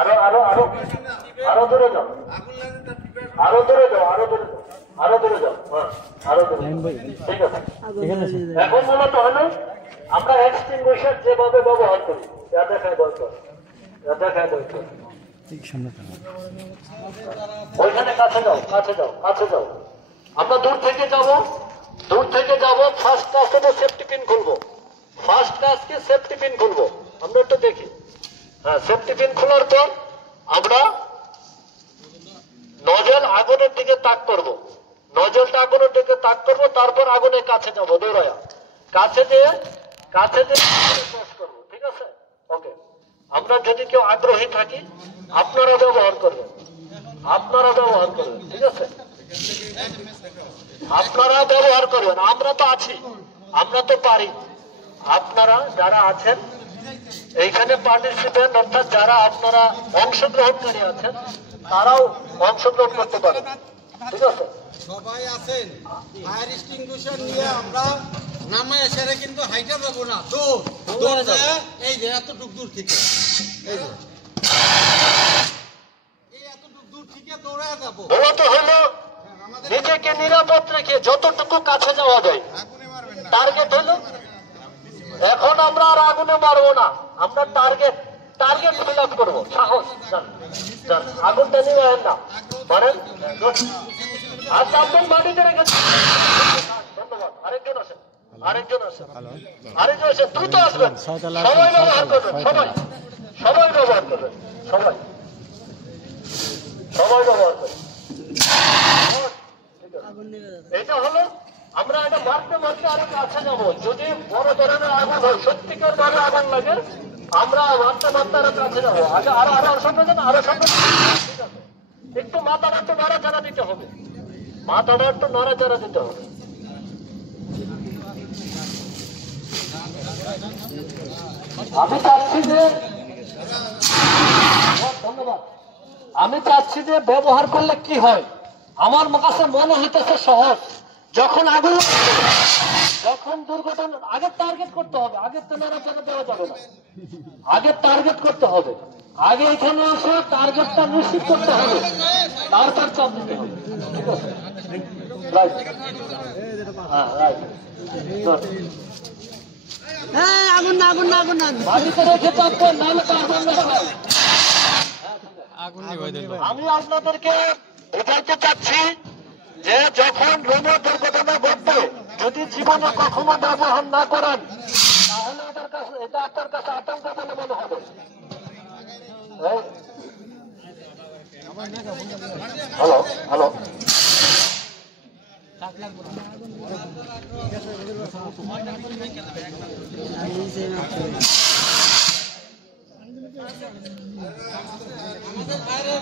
আরো আরো আরো আরো দূরে যাও, আরো দূরে যাও, আরো দূরে যাও, আরো দূরে যাও, হ্যাঁ আরো দূরে। ঠিক আছে, এখন মূলত হলো আমরা এক্সটিংগুইশার যেভাবে ব্যবহার করি এটা দেখায় দরকার, এটা দেখায় দরকার। ওইখানে কাছে যাও, কাছে যাও, কাছে যাও। আমরা দূর থেকে যাব, দূর থেকে যাব। ফার্স্ট কাজ হলো সেফটি পিন খুলবো, ফার্স্ট কাজকে সেফটি পিন খুলবো। আমরা একটু দেখি, হ্যাঁ সেফটি পিন খোলার পর আমরা নজল আগুনের দিকে তাক করব, নজলটা আগুনের দিকে তাক করব, তারপর আগুনের কাছে যাব দৌড়ায়া, কাছে যেয়ে প্রেস করবো। ঠিক আছে, ওকে। আমরা যদি কেউ আগ্রহী থাকি আপনারা ব্যবহার করবেন, আপনারা ব্যবহার করবেন। ঠিক আছে, আপনারা ব্যবহার করবেন। আমরা তো আছি, আমরা তো পারি। আপনারা যারা আছেন এইখানে পার্টিসিপেন্ট, অর্থাৎ যারা আপনারা অংশগ্রহণকারী আছেন তারাও অংশগ্রহণ করতে পারেন। ঠিক আছে, সবাই আছেন। ফায়ার এক্সটিংগুইশার নিয়ে আমরা নামে এসে কিন্তু হাইটা যাবো না, এই যে এতটুক দূর থেকে, এই এতটুক দূর থেকে দৌড়ে যাবো। মূলত হলো নিজেকে নিরাপদ রেখে যতটুকু কাছে যাওয়া যায়। টার্গেট হলো এখন আমরা আর আগুনে মারবো না, আমরা টার্গেট ফিল আপ করবো। সাহস, আগুনটা নিবেন না, মারেন। আচ্ছা আপনার মাটিতে রেখেছেন, ধন্যবাদ। আরেকজন আসেন, আরেকজন আসেন, আরেকজন আসেন, দ্রুত আসবেন। সবাই ব্যবহার করবেন, সবাই সবাই ব্যবহার করবেন, সবাই সবাই ব্যবহার করবেন। এটা হলো আমরা এটা মারতে মারতে আরো কাছে যাবো। যদি বড় ধরনের আগুন হয়, সত্যিকার ভাবে আগুন লাগে, আমরা মারতে মারতে আরো কাছে যাবো। আগে আরো আরো সামনে যান, আরো সামনে। ঠিক আছে, একটু মাথাটা একটু নাড়াচাড়া দিতে হবে, মাথাটা একটু নাড়াচাড়া দিতে হবে। আমি চাচ্ছি যে, ধন্যবাদ, আমি চাচ্ছি যে ব্যবহার করলে কি হয় আমার কাছে মনে হইতেছে সহজ। যখন আগুন, যখন দুর্ঘটনা, আগে টার্গেট করতে হবে, আগে তো নাড়াচাড়া দেওয়া যাবে না, আগে টার্গেট করতে হবে। আগে এখানে এসে টার্গেটটা নিশ্চিত করতে হবে, তারপর চাপ দিতে হবে। ঠিক আছে, রাইট, হ্যাঁ রাইট। আগুন না, আগুন না, আগুন না, বাড়িতে রেখে চাপবেন, নাহলে তো আগুন লাগবে। আমি আপনাদেরকে বোঝাইতে চাচ্ছি যে যখন রুমে দুর্ঘটনা ঘটবে, যদি জীবনে কখনো ব্যবহার না করেন তাহলে এটা আপনার কাছে আতঙ্ক বলে মনে হবে। হ্যালো হ্যালো, আমাদের বাইরে